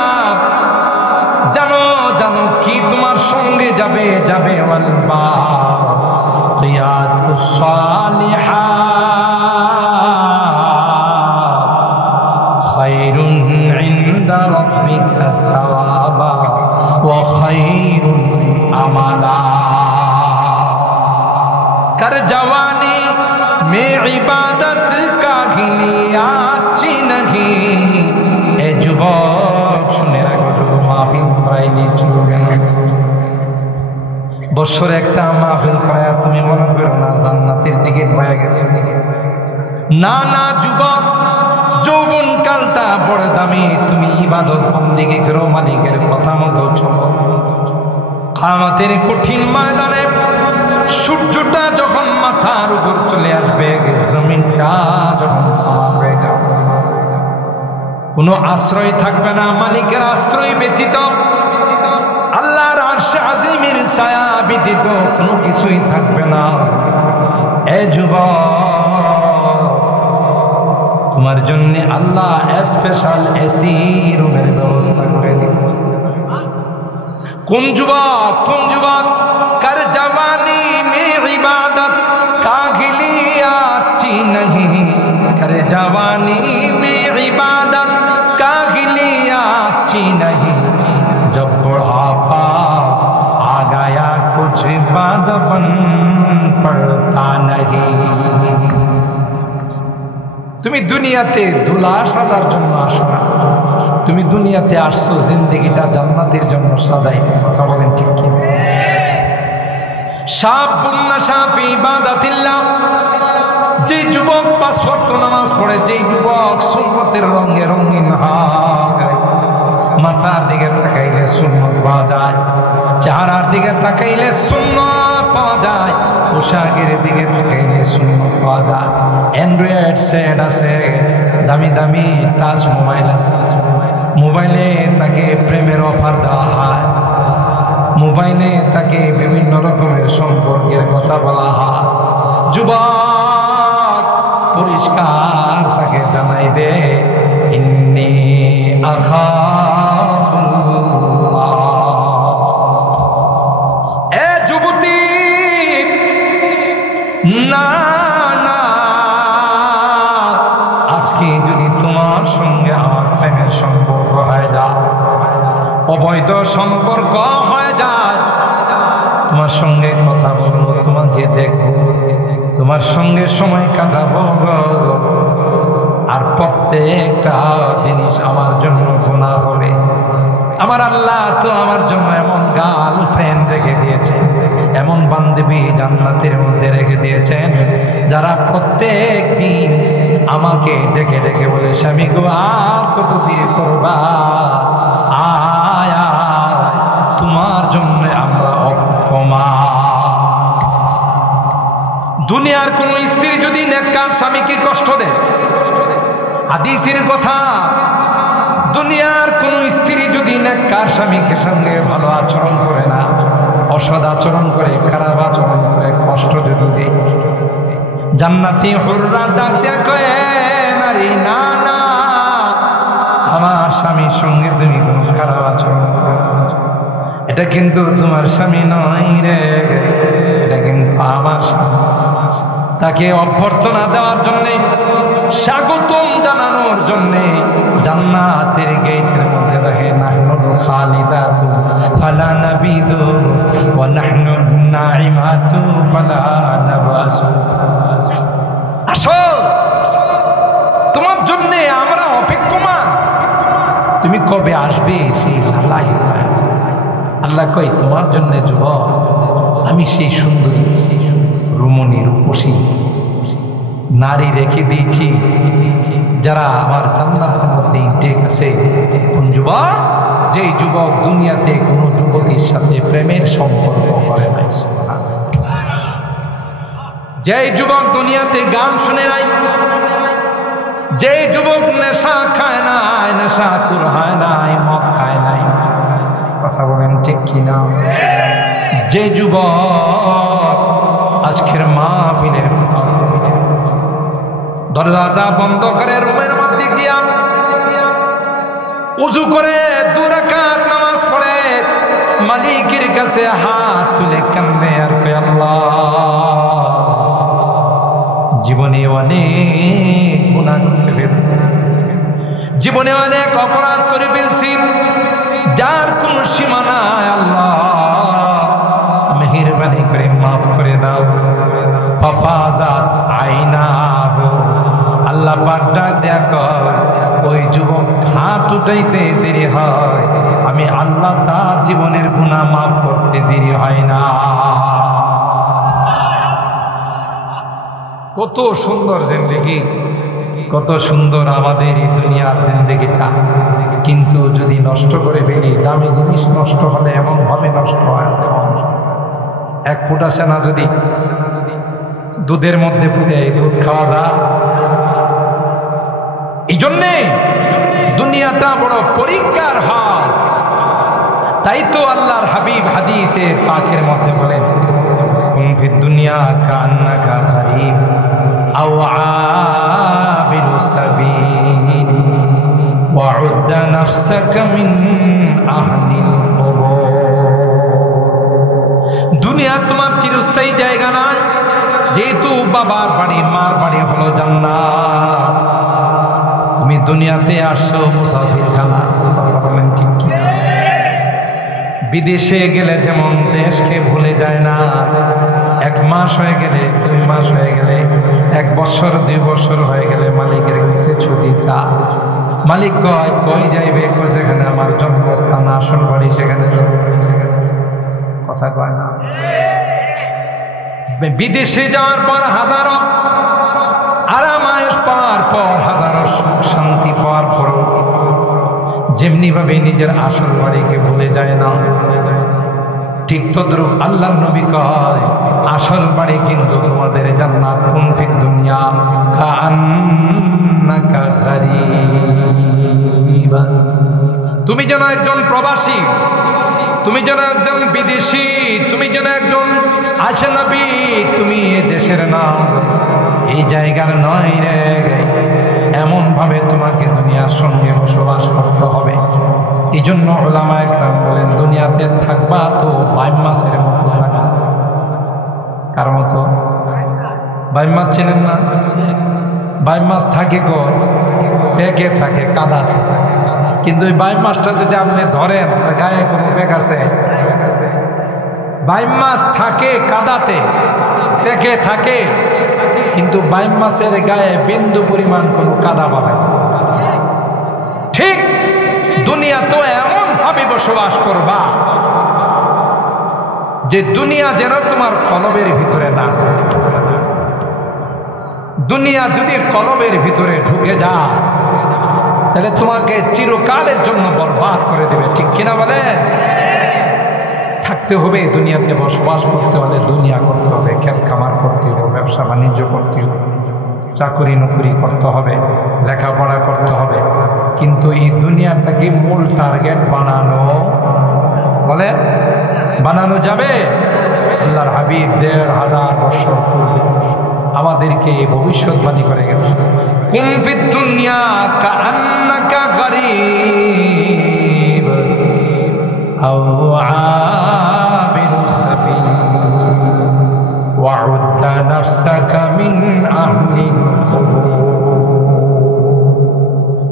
জানো জানো কি তোমার সঙ্গে যাবে, যাবে ওয়াল বাকিয়াতুস সালিহাত খায়রুন ইনদা রাব্বিকা সাওয়াবা ওয়া খায়রুন আমালা। कर जवानी में इबादत का गिलिया अच्छी नहीं, ए যুবক শুনে রাখো, শুধু মাহফিল করাইলে চলবে না। বছরে একটা মাহফিল করায় তুমি মনে করো না জান্নাতের টিকিট পেয়ে গেছো, না না যুবক, যৌবন কালটা বড় দামি, তুমি ইবাদত বন্দেগী করো, মালিকের কথা মতো চলো। কিয়ামতের কঠিন ময়দানে সূর্যটা যখন মাথার উপর চলে আসবে, জমিনটা যখন হয়ে যাবে, কোনো আশ্রয় থাকবে না, মালিকের আশ্রয় ব্যতীত, আল্লাহর আরশে আজিমের ছায়া ব্যতীত কোনো কিছুই থাকবে না। এ যুবক, তোমার জন্য আল্লাহ স্পেশাল এসি রুমের ব্যবস্থা করে দিবে। কোন যুবক, কোন যুবক, कर जवानी में इबादत का गिलिया अच्छी नहीं, कर जवानी में इबादत का गिलिया अच्छी नहीं, जब बुढ़ापा आ गया कुछ बात बन पड़ता नहीं। তুমি দুনিয়াতে দুলা সাজার জন্য আসো না, তুমি দুনিয়াতে আসছো জিন্দেগিটা জান্নাতের জন্য সাজাইতে। কথা বলেন ঠিক কি? শাবুন নাশা ফি ইবাদাতিল্লাহ করে যেই যুবক সুন্নতের রঙে রঙিন হয়, মাথার দিকে তাকাইলে সুন্নত পাওয়া যায়, চেহারার দিকে তাকাইলে সুন্নত পাওয়া যায়, পোশাকের দিকে তাকাইলে সুন্নত পাওয়া যায়। অ্যান্ড্রয়েড সেট আছে, দামি দামি টাচ মোবাইল আছে, মোবাইলে তাকে প্রেমের অফার দেওয়া হয়, মোবাইলে তাকে বিভিন্ন রকমের সম্পর্কের কথা বলা হয়। যুবক পরিষ্কার তাকে জানাই দে, ইন্নী আখাফুল্লাহ। এ যুবতী, না না, আজকে যদি তোমার সঙ্গে আমার প্রেমের সম্পর্ক হয়ে যায়, অবৈধ সম্পর্ক হয়ে যায়, তোমার সঙ্গে কথা বলবো, তোমাকে দেখবো, তোমার সঙ্গে সময় কাটাবো, আর প্রত্যেকটা জিনিস আমার জন্য গুনাহ হবে। আমার আল্লাহ তো আমার জন্য এমন গার্লফ্রেন্ড রেখে দিয়েছে, এমন বান্ধবী জান্নাতের মধ্যে রেখে দিয়েছেন, যারা প্রত্যেক দিন আমাকে ডেকে ডেকে বলে, স্বামী গো আর কত দেরি করবা, আয়া তোমার জন্য আমরা অপমা। দুনিয়ার কোন স্ত্রী যদি নেককার স্বামীকে কষ্ট দেয়, হাদিসের কথা, দুনিয়ার কোন স্ত্রী যদি নেককার স্বামীকে সঙ্গে ভালো আচরণ করে না, অসৎ আচরণ করে, খারাপ আচরণ করে, কষ্ট যদি দেয়, জান্নাতি হুররা ডাক দেয়া কয়, নারী না না, আমার স্বামীর সঙ্গে তুমি কোনো খারাপ আচরণ করো, এটা কিন্তু তোমার স্বামী নয় রে, এটা কিন্তু আমার স্বামী। তাকে অভ্যর্থনা দেওয়ার জন্য, স্বাগতম জানানোর জন্য জান্নাতের গেটের মধ্যে দেখে, নাহনু খালিদাতু ফালা নাবিদু ওয়া নাহনু নাইমাতু ফালা নাবাসু। আসো, তোমার জন্য আমরা অপেক্ষমান, তুমি কবে আসবে সেই লালাই। আল্লাহ কই, তোমার জন্য যুবক আমি সেই সুন্দরী, রমণী, রূপসী নারী রেখে দিয়েছি, যারা আমার জান্নাতের মধ্যে ইনটেক আছে। কোন যুবক? যেই যুবক দুনিয়াতে কোনো যুবতীর সাথে প্রেমের সম্পর্ক করে নাই, যেই যুবক দুনিয়াতে গান শুনে নাই, যেই যুবক নেশা খায় নাই, নেশাখোর হয় নাই, মদ খায় নাই, কথা বলেন ঠিক কিনা? যে যুবক আজকের মাহফিলের দরজা বন্ধ করে রুমের মধ্যে গিয়া উযু করে 2 রাকাত নামাজ পড়ে মালিকের কাছে হাত তুলে কান্দে আর কয়, আল্লাহ জীবনে অনেক গুনাহ করে ফেলছি, জীবনে অনেক অপরাধ করে ফেলছি, যার কোন সীমা নাই, আল্লাহ মেহেরবানি করে মাফ করে দাও। ফাফাজাত আইনাহু, আল্লাহ পাক ডাক দেয়া কয়, ওই যুবক হাত উঠাইতে দেরি হয়, আমি আল্লাহ তার জীবনের গুনাহ মাফ করতে দেরি হয় না। কত সুন্দর জিন্দেগি, কত সুন্দর আমাদের এই দুনিয়ার জিন্দেগিটা, কিন্তু যদি নষ্ট করে ফেলি, দামি জিনিস নষ্ট হলে এমন ভাবে নষ্ট হয়, এক ফুটা সেনা যদি দুধের মধ্যে পুড়ে দুধ খাওয়া যায়। এই জন্যে দুনিয়াটা বড় পরীক্ষার হাল। তাই তো আল্লাহর হাবিব হাদিসে পাকের মধ্যে বলেন, কুন ফিদ দুনিয়া কান্নাকা গারিব আও আবিরু সাবিল ওয়া উদ্দা নাফসাকা মিন আহলিল কুবুর। দুনিয়া তোমার চিরস্থায়ী জায়গা নয়, যেহেতু বাবার বাড়ি মার বাড়ি হলো জান্নাত। তুমি দুনিয়াতে আসছো মুসাফির খানা, বলেন ঠিক কি? বিদেশে গেলে যেমন দেশকে ভুলে যায় না, 1 মাস হয়ে গেলে, 2 মাস হয়ে গেলে, 1 বছর 2 বছর হয়ে গেলে মালিকের কাছে ছুটি চা। মালিক কয়, কই যাইবে? কই যেখানে আমার জন্মস্থান, আসল বাড়ি, সেখানে কথা কয় না। বিদেশে যাওয়ার পর হাজারো আরামায়েশ পাওয়ার পর যেমনি ভাবে নিজের আসল বাড়িকে ভুলে যায় না, ঠিক তদ্রূপ আল্লাহর নবী কয় আসল বাড়ি কিন্তু তোমাদের জান্নাত। কুন ফিদ দুনিয়া কাআন্নাকা গারীবা, তুমি যেন একজন প্রবাসী, তুমি যেন একজন বিদেশি, তুমি যেন একজন আজনবী, তুমি এই দেশের না, এই জায়গার নয় রে। এমন ভাবে তোমাকে দুনিয়ার সঙ্গে বসবাস করতে হবে। এই জন্য উলামায়ে কেরাম বলেন দুনিয়াতে থাকবা তো বাইম মাছের মতো থাকবা। কার মতো? বাইম মাছ চেনেন না? বাইম মাছ থাকে গো ফেকে থাকে, কাদাতে থাকে। কিন্তু ওই বাইম মাছটা যদি আপনি ধরেন গায়ে কোনো ফেক আছে? বাইম মাছ থাকে কাদাতে, ফেকে থাকে, কিন্তু বাইম মাছের গায়ে বিন্দু পরিমাণ কোনো কাদা পাবে। ঠিক দুনিয়া তো এমন ভাবে বসবাস করবা যে দুনিয়া যেন তোমার কলবের ভিতরে না। দুনিয়া যদি কলবের ভিতরে ঢুকে যায় তাহলে তোমাকে চিরকালের জন্য বরবাদ করে দেবে। ঠিক কিনা বলে? থাকতে হবে দুনিয়াতে, বসবাস করতে হলে দুনিয়া করতে হবে, খেত খামার করতে হবে, ব্যবসা বাণিজ্য করতে হবে, চাকরি নকরি করতে হবে, লেখাপড়া করতে হবে। কিন্তু এই দুনিয়াটাকে মূল টার্গেট বানানো, বলে বানানো যাবে? আল্লাহর হাবিব ১৫০০ বছর পূর্বে আমাদেরকে ভবিষ্যৎবাণী করে গেছে, কুন ফিদ দুনিয়া কাআন্নাকা গারীব আও আবিরু সাবিল ওয়াউদ্দা নাফসাকা মিন আহলিল কুবুর।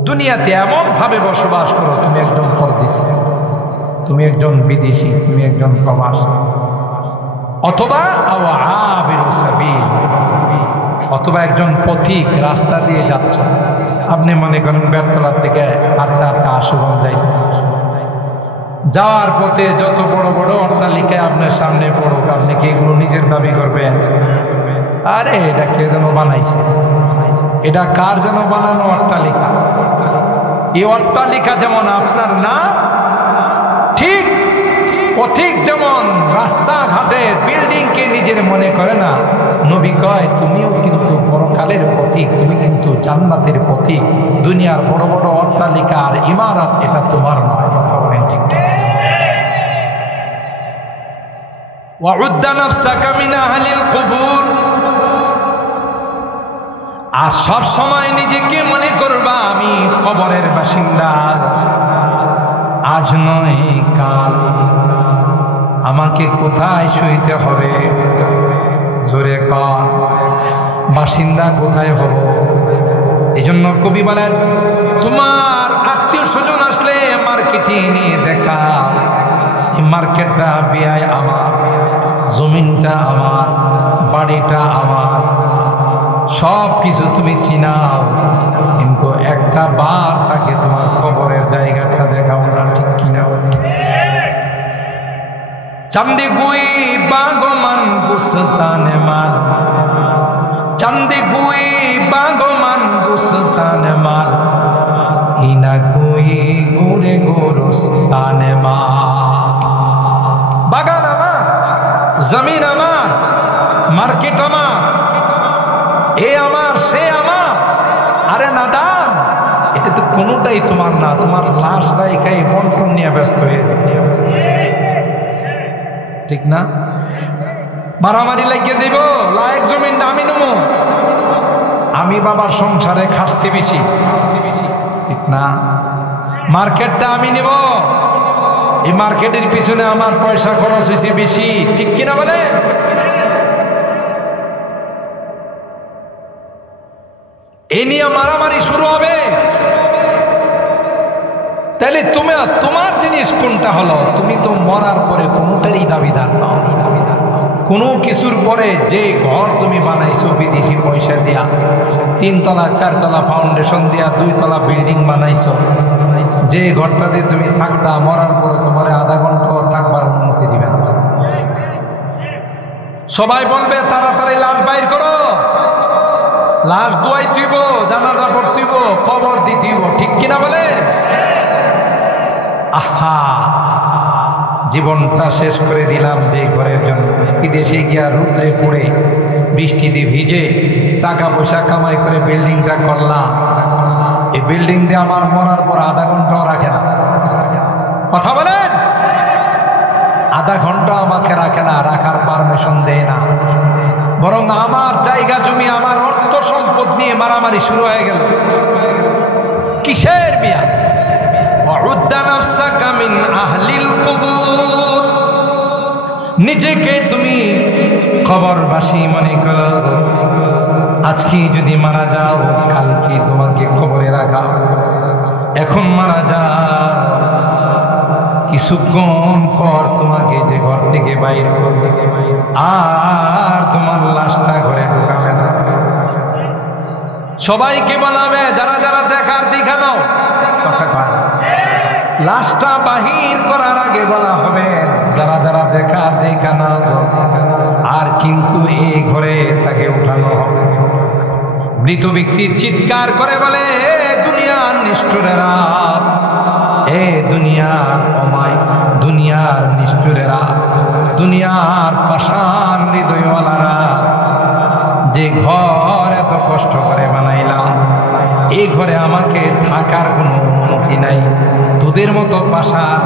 দুনিয়াতে এমন ভাবে বসবাস করো তুমি একজন পরদেশী, তুমি একজন বিদেশি, তুমি একজন প্রবাসী, অথবা আও আবিরু সাবিল, অথবা একজন পথিক রাস্তা দিয়ে যাচ্ছে। আপনি মনে করেন বেতলা থেকে হাঁটতে হাঁটতে আশুগঞ্জ যাইতেছে, যাওয়ার পথে যত বড় বড় অট্টালিকায় আপনার সামনে পড়ুক, আপনি কি এগুলো নিজের দাবি করবেন? আরে এটা কে যেন বানাইছে, এটা কার যেন বানানো অট্টালিকা। এই অট্টালিকা যেমন আপনার না, ঠিক পথিক যেমন রাস্তাঘাটে বিল্ডিংকে নিজের মনে করে না, নবী কয় তুমিও কিন্তু পরকালের পথিক, তুমি কিন্তু জান্নাতের পথিক। দুনিয়ার বড় বড় অট্টালিকা আর ইমারত এটা তোমার নয়। কথা বলেন ঠিক ঠিক? ওয়াউদ্দা নাফসাকা মিন আহলিল কুবুর, আর সব সময় নিজেকে মনে করবা আমি কবরের বাসিন্দা, আজ নয় কাল আমাকে কোথায় শুইতে হবে। জোরে কর, বাসিন্দা কোথায় হব? এই জন্য কবি বলেন তোমার আত্মীয় স্বজন আসলে মার্কেটে নিয়ে দেখা, এই মার্কেটটা বেআই আমার, জমিনটা আমার, বাড়িটা আমার, সব কিছু তুমি চিনাও, কিন্তু একটা বার তাকে তোমার কবরের জায়গাটা দেখাও না। ঠিক কিনা? চান্দি গুই বাগমান বুস্তানে মাল, চান্দি গুই বাগমান বুস্তানে মাল, ইনা গুই গুরে গোরস্তানে মাল। বাগান আমার, জমিন আমার, মার্কেট আমার, এ আমার সে আমার। আরে নাদান, এটা তো কোনোটাই তোমার না। তোমার লাশ রাইখাই বন্টন নিয়ে ব্যস্ত হয়ে যাবে। ঠিক না? মারামারি লাগিয়ে যাইব, লায়েক জমিনটা আমি নেবো, আমি বাবার সংসারে খাটছি বেশি, ঠিক না? মার্কেটটা আমি নেব, এই মার্কেটের পিছনে আমার পয়সা খরচ হয়েছে বেশি, ঠিক কিনা বলে? এই নিয়ে মারামারি শুরু হবে। তাহলে তোমার জিনিস কোনটা হলো? তুমি তো মরার পরে কোনোটারই দাবিদার নাও। কোনো কিছুর পরে যে ঘর তুমি বানাইছো বিদেশি পয়সা দিয়া, 3 তলা 4 তলা ফাউন্ডেশন দিয়া 2 তলা বিল্ডিং বানাইছো, যে ঘরটাতে তুমি থাকতা, মরার পরে তোমার আধা ঘন্টাও থাকবার অনুমতি দিবে না। সবাই বলবে তাড়াতাড়ি লাশ বাইর করো, লাশ দোয়াই তুইব, জানাজা পড়তিব, কবর দিতিব, ঠিক কিনা বলে? আহা, জীবনটা শেষ করে দিলাম যে ঘরের জন্য। বিদেশে গিয়া রুদ্রে পড়ে বৃষ্টিতে ভিজে টাকা পয়সা কামাই করে বিল্ডিংটা করলাম। এই বিল্ডিং দিয়ে আমার মরার পর আধা ঘন্টাও রাখে না। কথা বলেন, আধা ঘন্টা আমাকে রাখে না, রাখার পারমিশন দেয় না। বরং আমার জায়গা জমি, আমার অর্থ সম্পদ নিয়ে মারামারি শুরু হয়ে গেল। কিসের বিয়া? নিজেকে তুমি কবরবাসী মনে করো। আজকে যদি মারা যাও, কালকে তোমাকে কবরে রাখা। এখন মারা যাও, কিছুক্ষণ পর তোমাকে যে ঘর থেকে বাইর করবে, আর তোমার লাশটা ঘরে ঢুকাবে না। সবাইকে বলাবে, যারা যারা দেখার দেখা নাও। কথা কয়, লাশটা বাহির করার আগে বলা হবে, যারা যারা দেখার দেখা নাও। আর কিন্তু এই ঘরে তাকে উঠানো হবে। মৃত ব্যক্তি চিৎকার করে বলে, এ দুনিয়ার নিষ্ঠুরেরা, এ দুনিয়ার অমায়, দুনিয়ার নিষ্ঠুরেরা, দুনিয়ার পাষাণ হৃদয়ওয়ালারা, যে ঘর এত কষ্ট করে বানাইলাম, এই ঘরে আমাকে থাকার কোনো অনুমতি নাই। তোদের মতো পাষাণ,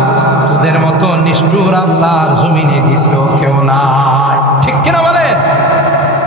তোদের মতো নিষ্ঠুর আল্লাহর জমিনে দ্বিতীয় কেউ নাই। ঠিক কিনা বলে?